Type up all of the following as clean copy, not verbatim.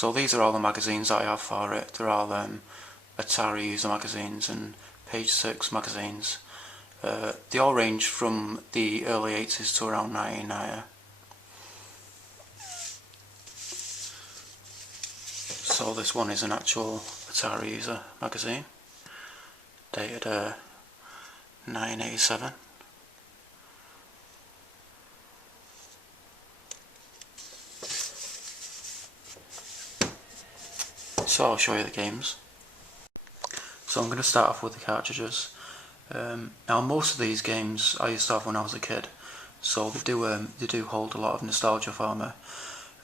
So these are all the magazines that I have for it. They're all Atari User magazines and Page 6 magazines. They all range from the early 80s to around 1990. So this one is an actual Atari User magazine, dated 1987. So I'll show you the games. So I'm going to start off with the cartridges. Now most of these games I used to have when I was a kid, so they do hold a lot of nostalgia for me.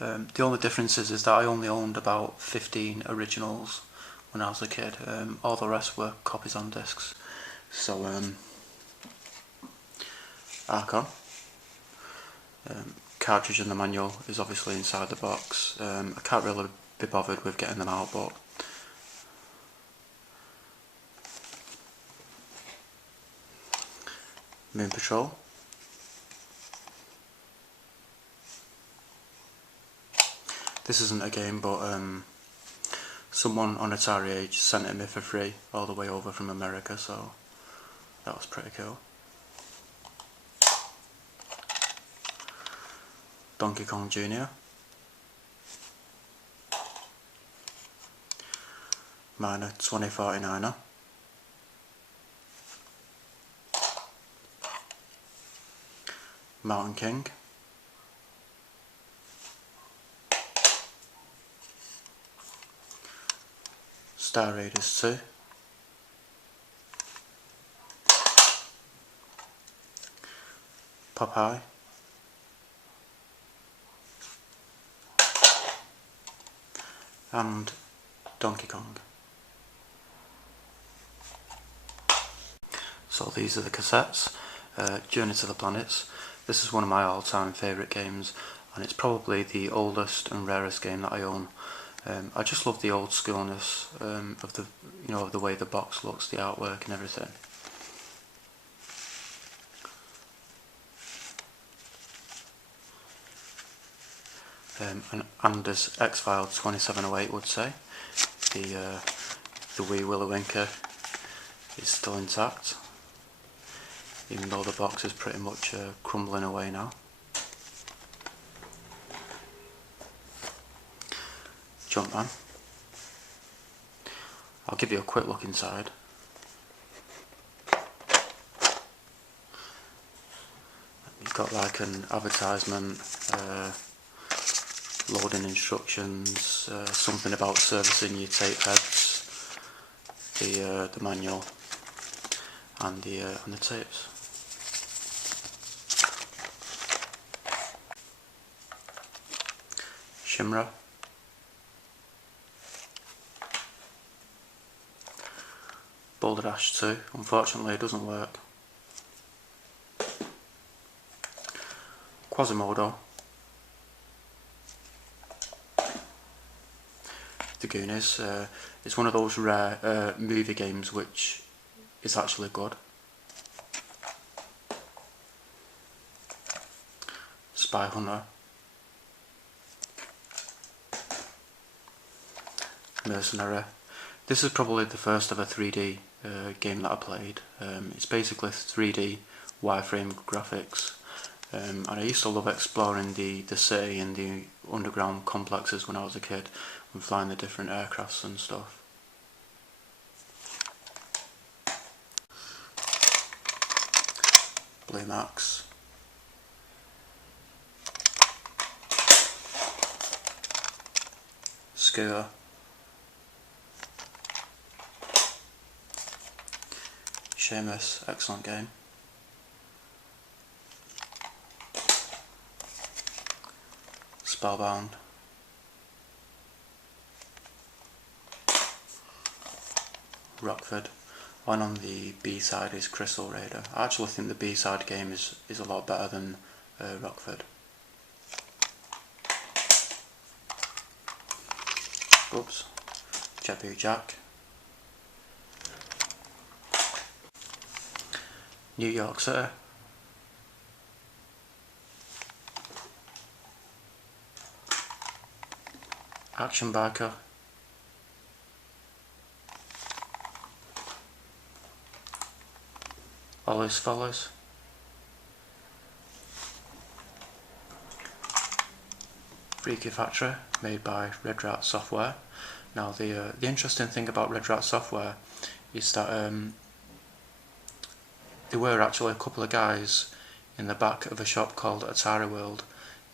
The only difference is that I only owned about 15 originals when I was a kid. All the rest were copies on discs. So Archon. Cartridge and the manual is obviously inside the box. I can't really be bothered with getting them out, but Moon Patrol. This isn't a game, but someone on Atari Age sent it me for free all the way over from America, so that was pretty cool. Donkey Kong Jr. Miner 2049er. Mountain King. Star Raiders 2. Popeye. And Donkey Kong. So these are the cassettes. Journey to the Planets. This is one of my all-time favourite games, and it's probably the oldest and rarest game that I own. I just love the old schoolness of the, of the way the box looks, the artwork and everything. And as X-File 2708 would say, the wee Willy Wonka is still intact, even though the box is pretty much crumbling away now. Jumpman. I'll give you a quick look inside. You've got like an advertisement, loading instructions, something about servicing your tape heads, the manual, and the tapes. Shimra. Boulder Dash 2, unfortunately it doesn't work. Quasimodo. The Goonies. It's one of those rare movie games which is actually good. Spy Hunter. Mercenary. This is probably the first ever 3D game that I played. It's basically 3D wireframe graphics, and I used to love exploring the city and the underground complexes when I was a kid and flying the different aircrafts and stuff. Blue Max. Scooter. Shameless, excellent game. Spellbound. Rockford. One on the B side is Crystal Raider. I actually think the B side game is a lot better than Rockford. Oops. Jabu Jack. New York City. Action Biker, Ollie's Follies, Freaky Factory, made by Red Rat Software. Now the interesting thing about Red Rat Software is that there were actually a couple of guys in the back of a shop called Atari World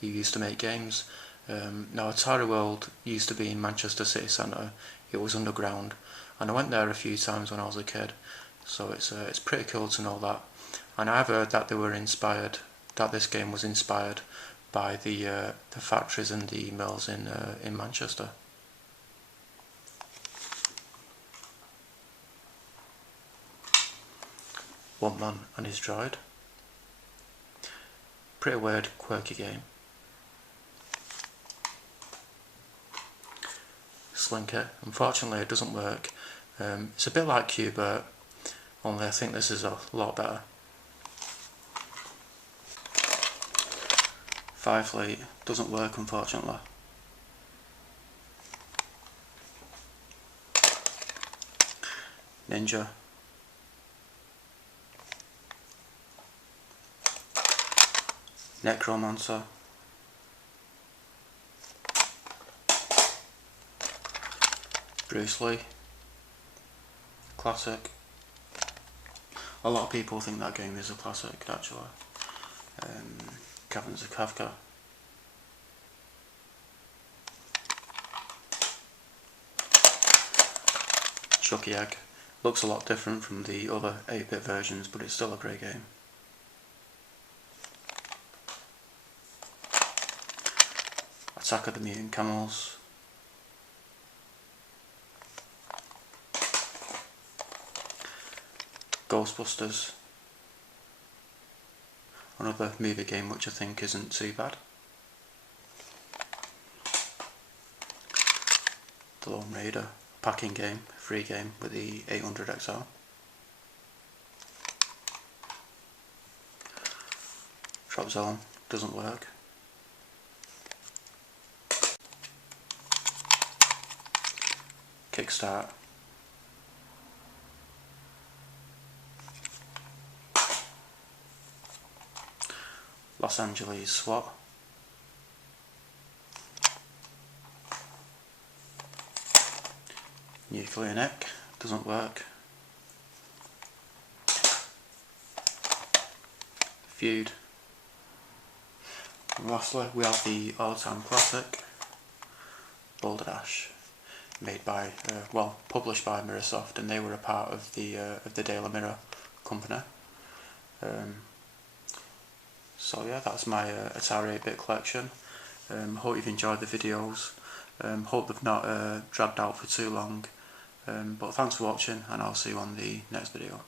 who used to make games. Now Atari World used to be in Manchester City Centre. It was underground, and I went there a few times when I was a kid, so it's pretty cool to know that. And I've heard that this game was inspired by the factories and the mills in Manchester. One Man and His Droid. Pretty weird, quirky game. Slinky. Unfortunately it doesn't work. It's a bit like Q*bert, only I think this is a lot better. Firefleet doesn't work, unfortunately. Ninja. Necromancy. Bruce Lee. Classic. A lot of people think that game is a classic, actually. Caverns of Kafka. Chucky Egg. Looks a lot different from the other 8-bit versions, but it's still a great game. Attack of the Mutant Camels. Ghostbusters. Another movie game which I think isn't too bad. The Lone Raider, packing game, free game with the 800 XL. Drop Zone, doesn't work. Kickstart. Los Angeles SWAT. Nuclear Neck, doesn't work. Feud. And lastly we have the all-time classic, Boulder Dash, made by, published by Mirrorsoft, and they were a part of the Daily Mirror company. So yeah, that's my Atari 8-bit collection. Hope you've enjoyed the videos. Hope they've not dragged out for too long. But thanks for watching, and I'll see you on the next video.